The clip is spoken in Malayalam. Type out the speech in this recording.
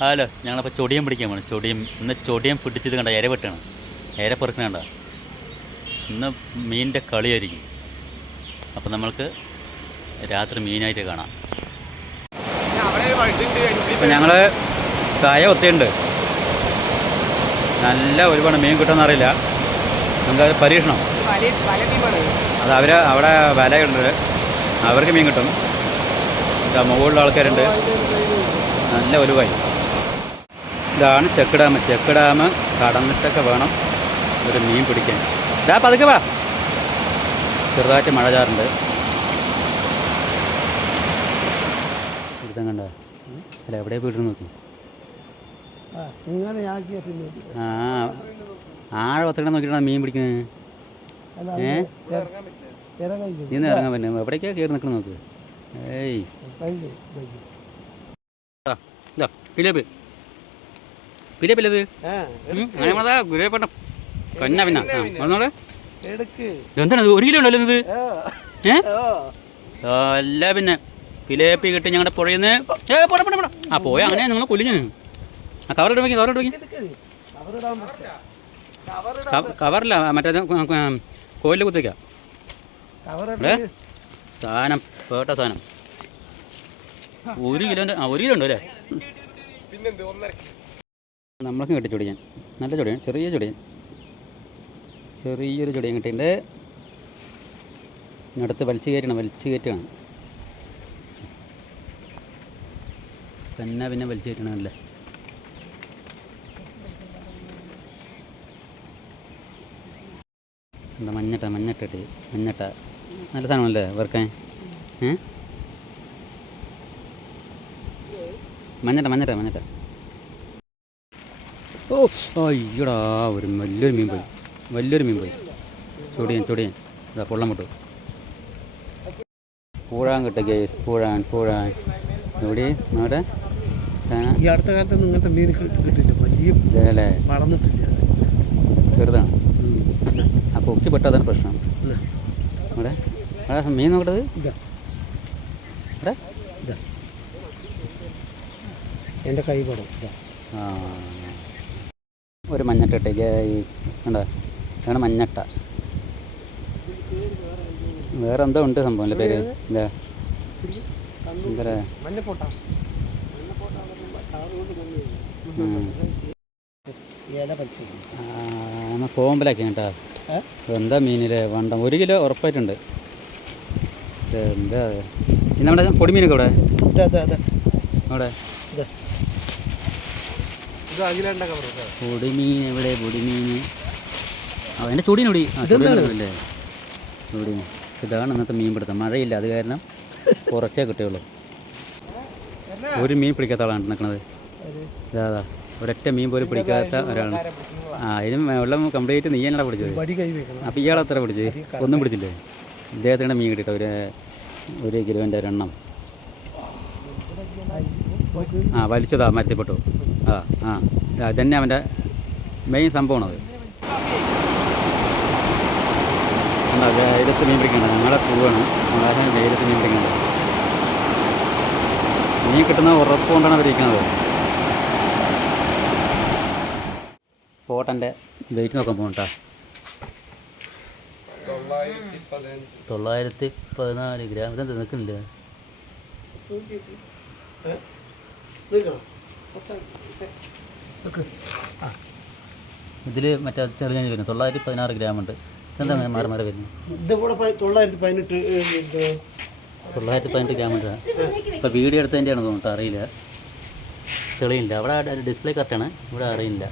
ഹലോ ഞങ്ങളിപ്പോൾ ചൊടിയം പിടിക്കാൻ പോകണം ചൊടിയം ഇന്ന് ചൊടിയം പിടിച്ചത് കണ്ട ഇര വെട്ടണം ഇര പെറുക്കണ കണ്ട. ഇന്ന് മീനിന്റെ കളിയായിരിക്കും. അപ്പം നമ്മൾക്ക് രാത്രി മീനായിട്ട് കാണാം. ഇപ്പം ഞങ്ങൾ കായ ഒത്തിയുണ്ട് നല്ല ഒരുപാട് മീൻ കിട്ടുമെന്ന് അറിയില്ല. നമുക്ക് അത് പരീക്ഷണം. അത് അവർ അവിടെ വിലയുണ്ട്. അവർക്ക് മീൻ കിട്ടും. മുകളിലുള്ള ആൾക്കാരുണ്ട്. നല്ല ഒരുവായി ഇതാണ് ചെക്ക് ഡാം ചെക്ക് ഡാം കടന്നിട്ടൊക്കെ വേണം ഒരു മീൻ പിടിക്കാൻ. ഇതാ പതുക്കെ വാ. ചെറുതായിട്ട് മഴ ചാറുണ്ട്. കണ്ട? അല്ല എവിടെ പോയിട്ട് നോക്കി? ആ ആഴ ഒത്തിരി നോക്കിയിട്ടാണ് മീൻ പിടിക്കുന്നത്? ഏ? ഇറങ്ങി നീ ഒന്ന് ഇറങ്ങാൻ പറ്റും. എവിടേക്കാ കയറി നിൽക്കണം നോക്ക്. ഏയ്. ഇതാ പിലേപ്പ് പിലേപ്പില്ലത് അങ്ങനെ നമ്മളതാ ഗുരുവപ്പെട്ട കൊന്ന പിന്നെ. ആ വന്നോളെ. എന്താണ്? ഒരു കിലോ ഉണ്ടല്ലോ ഇത്? ഏ? അല്ല പിന്നെ. പിലേപ്പി കിട്ടി ഞങ്ങളുടെ പുഴയിൽ നിന്ന് ഏ പോടാ പോടാ പോടാ. ആ പോയ അങ്ങനെ നിങ്ങൾ കൊല്ലിഞ്ഞു ആ കവറിട്ട് വയ്ക്കും കവറിട്ട് വയ്ക്കും കവറില്ല മറ്റേ കോയിലെ കുത്തിക്കാം സാധനം പേട്ട സാധനം. ഒരു കിലോന്റെ ആ ഒരു കിലോ ഉണ്ടോ അല്ലേ നമ്മളൊക്കെ നമ്മൾക്ക് കിട്ടി ചൊടിയാൻ നല്ല ചൊടിയാണ് ചെറിയ ചൊടിയാൻ ചെറിയൊരു ചൊടിയാൻ കിട്ടിയിട്ടുണ്ട്. ഇങ്ങടുത്ത് വലിച്ചു കയറ്റണം വലിച്ചു കയറ്റാണ്. പിന്നെ പിന്നെ വലിച്ചു കയറ്റണമല്ലേ എന്താ മഞ്ഞട്ട മഞ്ഞട്ട ഇട്ട് മഞ്ഞട്ട. നല്ല സാധനമല്ലേ വെറുക്കാൻ? ഏ? മഞ്ഞട്ട മഞ്ഞട്ട മഞ്ഞട്ട. ഓ അയ്യടാ ഒരു വലിയൊരു മീൻ പോയി. വലിയൊരു മീൻ പോയി. ചൊടിയൻ ചൊടിയൻ. ഇതാ പൊള്ളം വിട്ടു പൂഴാൻ കിട്ടും ഗേസ് പൂഴാൻ പൂഴാൻ. എവിടെ? നോടെ? ഈ അടുത്ത കാലത്ത് ഇങ്ങനത്തെ മീൻ കിട്ടിയിട്ടില്ല. വലിയ വളർന്നിട്ടില്ല. ചെറുതാണ്. ആ കൊക്കി പെട്ടതാണ് പ്രശ്നം. ഇവിടെ മീൻ നോക്കട്ടത്? ഇതാ. ഇവിടെ എന്റെ കൈ പടം. ഒരു മഞ്ഞട്ട ഇട്ടേ ഗേസ് കണ്ടോ? ഇതാണ് മഞ്ഞട്ട. വേറെ എന്തോ ഉണ്ട് സംഭവം അല്ലേ പേര്. ആ, എന്നാ കോമ്പലാക്കി കേട്ടാ? എന്താ മീനിലെ വണ്ടം? ഒരു കിലോ ഉറപ്പായിട്ടുണ്ട്. എന്താ നമ്മുടെ പൊടിമീനൊക്കെ ഇവിടെ ഇതാ അവിടെ പൊടിമീൻ എവിടെ? പൊടിമീൻ ആ എന്റെ ചുടിനൊടി ആ ഇതെന്താണ്? ചുടിനല്ലേ ചുടി ഇതാണ് ഇന്നത്തെ മീൻ പിടുത്തം. മഴയില്ല അത് കാരണം കുറച്ചേ കിട്ടുകയുള്ളൂ ഒരു മീൻ പിടിക്കാത്ത ആളാണ് നിൽക്കുന്നത് ഇതാ ഒരൊറ്റ മീൻ പോലും പിടിക്കാത്ത ഒരാളാണ്. ആ ഇതിന് വെള്ളം കംപ്ലീറ്റ് നീ എന്നാ പിടിച്ചത്? അപ്പോൾ ഇയാൾ എത്ര ഒന്നും പിടിച്ചില്ലേ? ഇദ്ദേഹത്തിന്റെ മീൻ കിട്ടിയിട്ടോ ഒരു ഒരു കിലോന്റെ ഒരെണ്ണം. ആ വലിച്ചതാ മരത്തിപ്പെട്ടു ആ ആ. ഇതന്നെ അവന്റെ മെയിൻ സംഭവമാണത്. എന്താ വെയിലത്ത് മീൻ പിടിക്കേണ്ടത് ഞങ്ങളെ പൂവാണ്. ഞങ്ങളെ വെയിലത്ത് മീൻ പിടിക്കേണ്ടത് മീൻ കിട്ടുന്ന ഉറപ്പ് കൊണ്ടാണ് അവരിക്കുന്നത് പോട്ടന്റെ വെയിറ്റ് നോക്കാൻ പോകണ്ട തൊള്ളായിരത്തി പതിനാല് ഗ്രാം. ഇതെന്താ നിൽക്കുന്നുണ്ട് ഇതിൽ മറ്റേ ചെറിയ വരുന്നു. തൊള്ളായിരത്തി പതിനാറ് ഗ്രാം ഉണ്ട്. എന്താ അങ്ങനെ മാറി മാറി വരുന്നത്? ഇതിവിടെ തൊള്ളായിരത്തി പതിനെട്ട് തൊള്ളായിരത്തി പതിനെട്ട് ഗ്രാം ഉണ്ട്. ഇപ്പോൾ വീഡിയോ എടുത്തതിന്റെയാണ് തോന്നുന്നു. അറിയില്ല. തെളിയില്ല. അവിടെ ഡിസ്പ്ലേ കറക്റ്റാണ്. ഇവിടെ അറിയില്ല.